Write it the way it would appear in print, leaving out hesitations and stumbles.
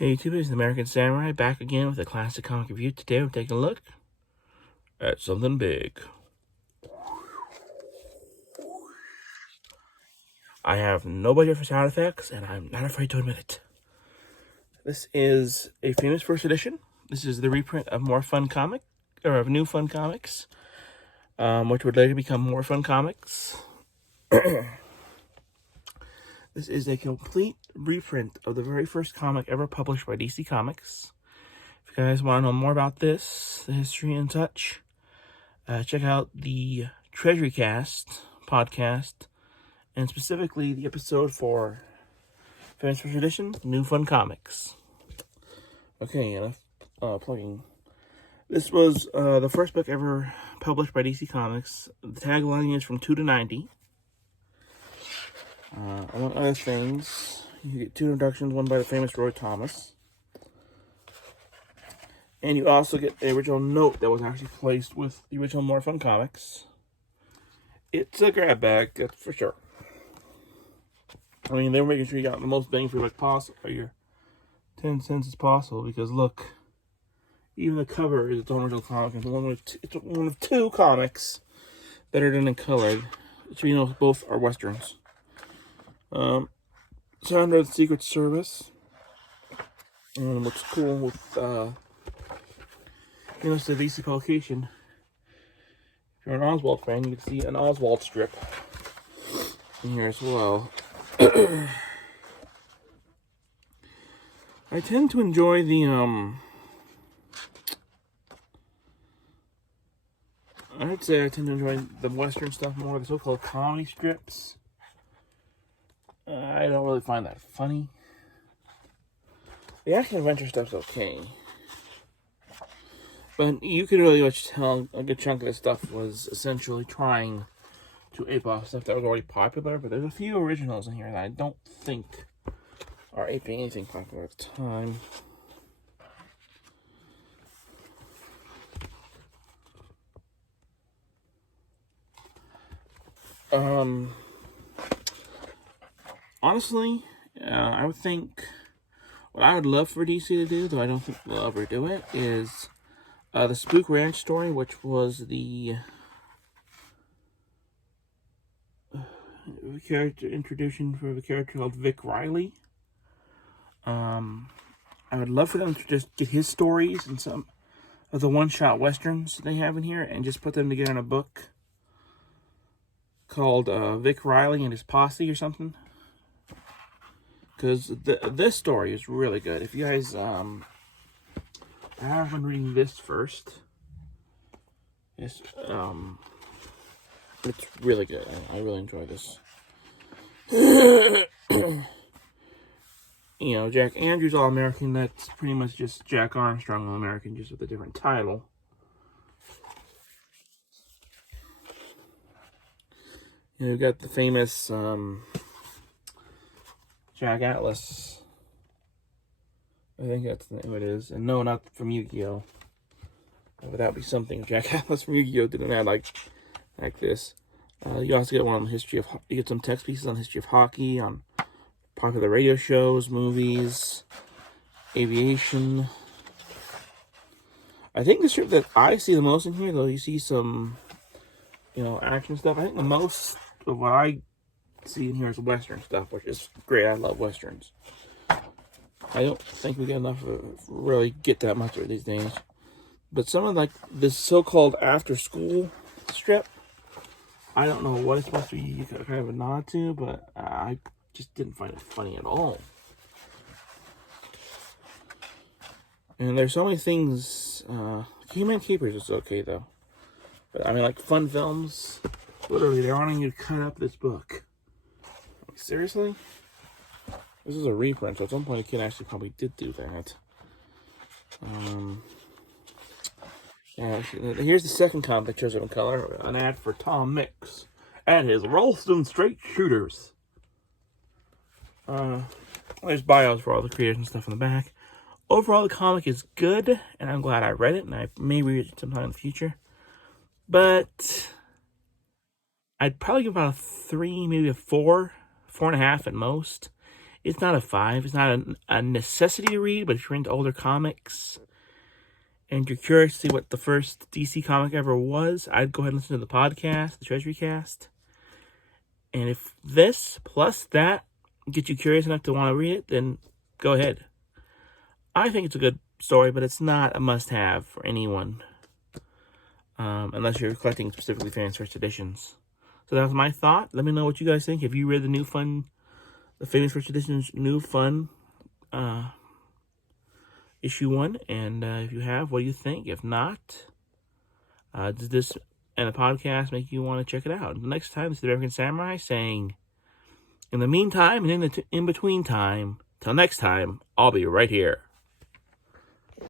Hey YouTube, it's the American Samurai back again with a classic comic review. Today we're taking a look at something big. I have no budget for sound effects, and I'm not afraid to admit it. This is a famous first edition. This is the reprint of More Fun Comic, or of New Fun Comics, which would later become More Fun Comics. This is a complete reprint of the very first comic ever published by DC Comics. If you guys want to know more about this, the history and such, check out the Treasury Cast podcast, and specifically the episode for Famous First Edition, New Fun Comics. Okay, enough plugging. This was the first book ever published by DC Comics. The tagline is from 2 to 90. Among other things, you get 2 introductions, one by the famous Roy Thomas. And you also get the original note that was actually placed with the original More Fun Comics. It's a grab bag, that's for sure. I mean, they were making sure you got the most bang for your buck possible, or your 10 cents as possible, because look, even the cover is its own original comic. It's one of 2 comics that are done in colored, which we know both are westerns. Sound of the Secret Service. And what's cool with it's a DC publication. If you're an Oswald fan, you can see an Oswald strip in here as well. I tend to enjoy the I'd say I tend to enjoy the Western stuff more, the so-called comedy strips. I don't really find that funny. The action-adventure stuff's okay. But you could really tell a good chunk of this stuff was essentially trying to ape off stuff that was already popular. But there's a few originals in here that I don't think are aping anything popular at the time. Honestly, I would think what I would love for DC to do, though I don't think they'll ever do it, is the Spook Ranch story, which was the character introduction for the character called Vic Riley. I would love for them to just get his stories and some of the one-shot westerns they have in here and just put them together in a book called Vic Riley and His Posse or something. Because this story is really good. If you guys have been reading this first, it's really good. I really enjoy this. Jack Andrews All-American, that's pretty much just Jack Armstrong All-American, just with a different title. We've got the famous Jack Atlas. I think that's the name it is. And no, not from Yu-Gi-Oh! But that would be something. Jack Atlas from Yu-Gi-Oh! Didn't add like this. You also get one on the history of. You get some text pieces on the history of hockey, on popular radio shows, movies, aviation. I think the strip that I see the most in here, though, you see some, action stuff. I think the most of what I see in here is Western stuff, which is great. I love Westerns. I don't think we get enough of really get that much of it these days. But some of like this so-called after-school strip, I don't know what it's supposed to be kind of a nod to, but I just didn't find it funny at all. And there's so many things. Human Keepers is okay though, but I mean, like Fun Films, literally they're wanting you to cut up this book. Like, seriously? This is a reprint, so at some point a kid actually probably did do that. Here's the second comic that shows up in color, an ad for Tom Mix and his Ralston Straight Shooters. There's bios for all the creators and stuff in the back. Overall, the comic is good, and I'm glad I read it, and I may read it sometime in the future. But I'd probably give about a 3, maybe a 4, 4.5 at most. It's not a 5. It's not a necessity to read, but if you're into older comics and you're curious to see what the first DC comic ever was, I'd go ahead and listen to the podcast, the Treasury Cast. And if this plus that get you curious enough to want to read it, then go ahead. I think it's a good story, but it's not a must-have for anyone. Unless you're collecting specifically fans first editions. So that was my thought. Let me know what you guys think. Have you read the famous first edition's new fun issue 1? And if you have, what do you think? If not, does this and the podcast make you want to check it out? Until next time, this is the American Samurai saying, in the meantime and in between time, till next time, I'll be right here.